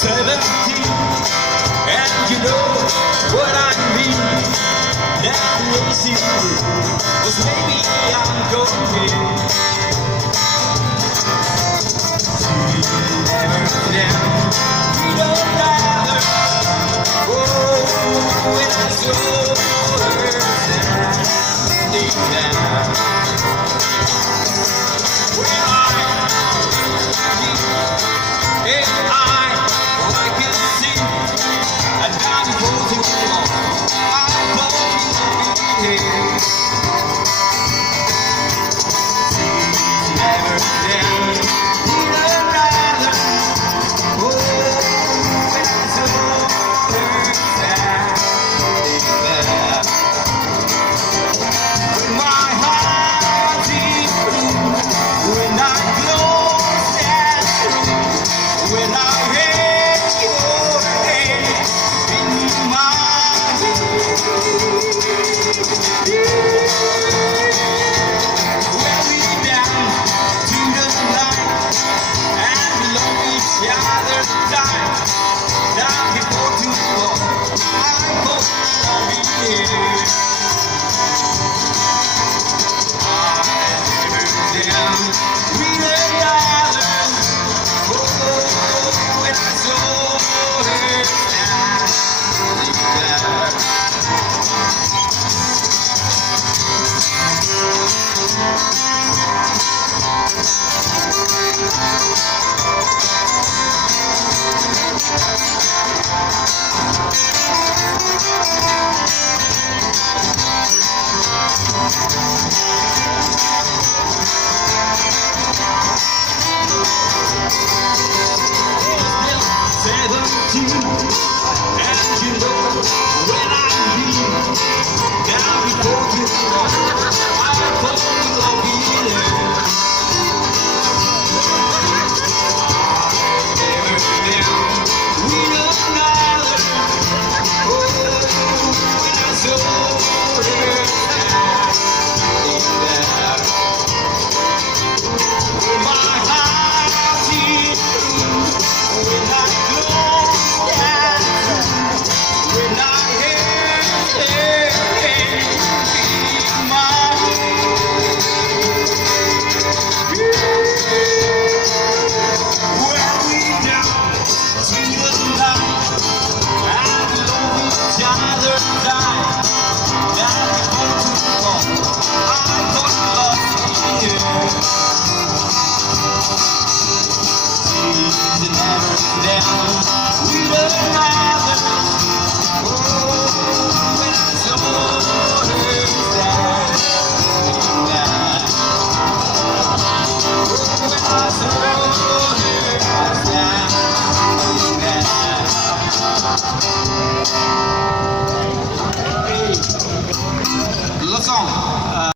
17, and you know what I mean. That racing was maybe I'm going. Never down, we don't matter. Oh, when I saw her standing there, when I can see, and now before too long, I thought you'd be here. She's never down, neither rather. Oh, when I saw her standing there, when my heart is blue, when I close that room, when I down before too long, I hope I'll be here. I never down, we were island. Oh, when I saw her standing there. And you know when I leave, down before too long, I hope I'll be there. Never down, we don't matter. Oh, when I saw her standing there, when my heart is blue, when I down, we were never. Oh, when I saw her standing there. Oh, when I saw her standing there.